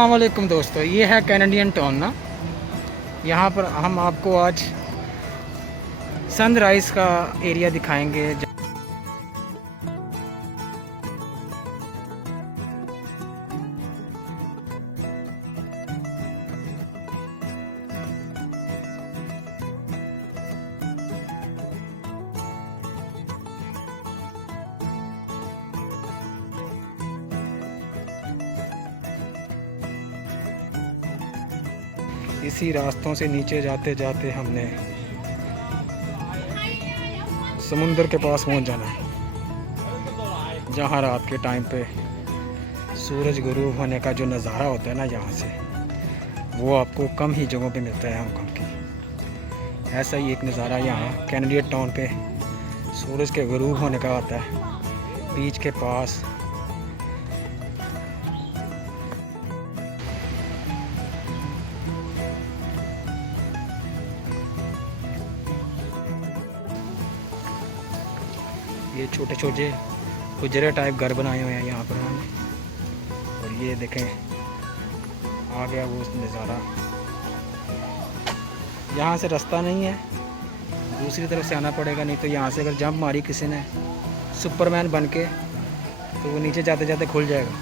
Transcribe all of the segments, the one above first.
अस्सलाम वालेकुम दोस्तों, ये है कैनेडियन टाउन ना। यहाँ पर हम आपको आज सनराइज़ का एरिया दिखाएंगे। इसी रास्तों से नीचे जाते जाते हमने समुंदर के पास पहुंच जाना है, जहां रात के टाइम पे सूरज गुरूब होने का जो नज़ारा होता है ना, यहाँ से वो आपको कम ही जगहों पे मिलता है हांगकांग की। ऐसा ही एक नज़ारा यहाँ कैनेडियन टाउन पे सूरज के गुरूब होने का आता है, बीच के पास। ये छोटे छोटे हुजरे टाइप घर बनाए हुए हैं यहाँ पर उन्होंने। और ये देखें आ गया वो नज़ारा। यहाँ से रास्ता नहीं है, दूसरी तरफ से आना पड़ेगा, नहीं तो यहाँ से अगर जंप मारी किसी ने सुपरमैन बन के तो वो नीचे जाते जाते खुल जाएगा।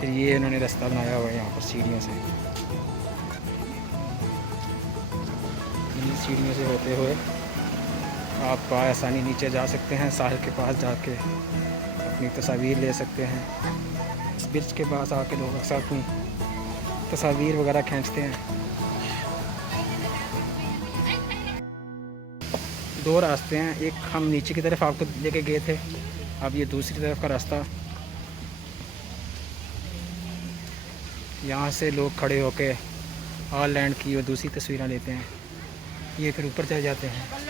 फिर ये इन्होंने रास्ता बनाया हुआ है यहाँ पर सीढ़ियों से। इन सीढ़ियों से होते हुए आप आसानी नीचे जा सकते हैं, साहिल के पास जाके अपनी तस्वीर ले सकते हैं। इस ब्रिज के पास आके लोग अक्सर अपनी तस्वीर वगैरह खींचते हैं। दो रास्ते हैं, एक हम नीचे की तरफ आपको लेके गए थे, अब ये दूसरी तरफ का रास्ता। यहाँ से लोग खड़े होके ऑल लैंड की और दूसरी तस्वीरें लेते हैं। ये फिर ऊपर चले जाते हैं।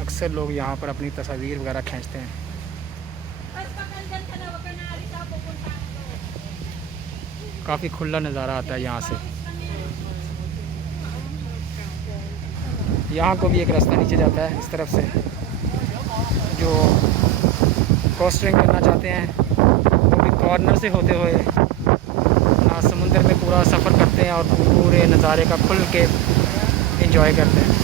अक्सर लोग यहाँ पर अपनी तस्वीर वगैरह खींचते हैं। काफ़ी खुला नज़ारा आता है यहाँ से। यहाँ को भी एक रास्ता नीचे जाता है इस तरफ से, जो कोस्टरिंग करना चाहते हैं वो भी कॉर्नर से होते हुए ना समुंदर में पूरा सफ़र करते हैं और पूरे नज़ारे का खुल के एंजॉय करते हैं।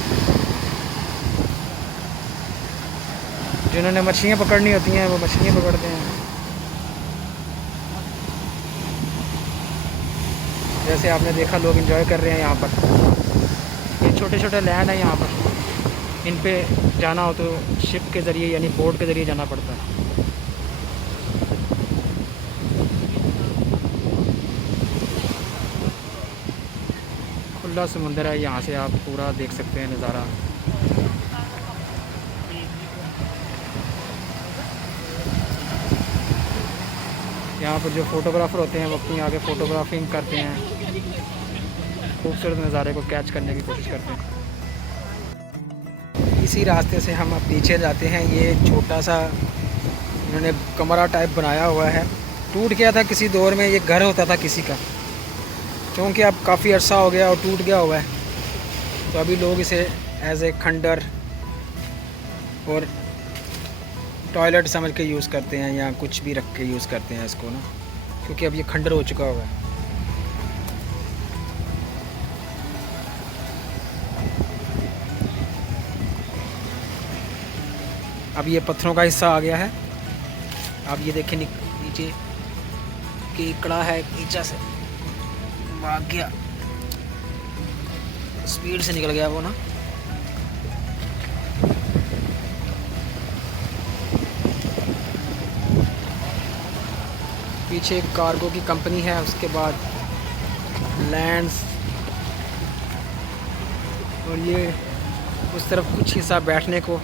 जिन्होंने मछलियाँ पकड़नी होती हैं वो मछलियाँ पकड़ते हैं। जैसे आपने देखा लोग एंजॉय कर रहे हैं यहाँ पर। ये छोटे छोटे लैंड हैं यहाँ पर, इन पे जाना हो तो शिप के ज़रिए यानी बोट के ज़रिए जाना पड़ता है। खुला समुंदर है, यहाँ से आप पूरा देख सकते हैं नज़ारा। यहाँ पर जो फ़ोटोग्राफ़र होते हैं वो अपनी आगे फ़ोटोग्राफिंग करते हैं, खूबसूरत नज़ारे को कैच करने की कोशिश करते हैं। इसी रास्ते से हम अब पीछे जाते हैं। ये छोटा सा इन्होंने कमरा टाइप बनाया हुआ है, टूट गया था किसी दौर में, ये घर होता था किसी का, क्योंकि अब काफ़ी अरसा हो गया और टूट गया हुआ है, तो अभी लोग इसे एज ए खंडर और टॉयलेट समझ के यूज़ करते हैं, या कुछ भी रख के यूज़ करते हैं इसको ना, क्योंकि अब ये खंडर हो चुका हुआ है। अब ये पत्थरों का हिस्सा आ गया है। अब ये देखें नीचे की कड़ा है, नीचे से भाग गया, स्पीड से निकल गया वो ना। पीछे एक कार्गो की कंपनी है, उसके बाद लैंड्स, और ये उस तरफ कुछ हिस्सा बैठने को,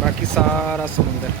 बाकी सारा समुंदर।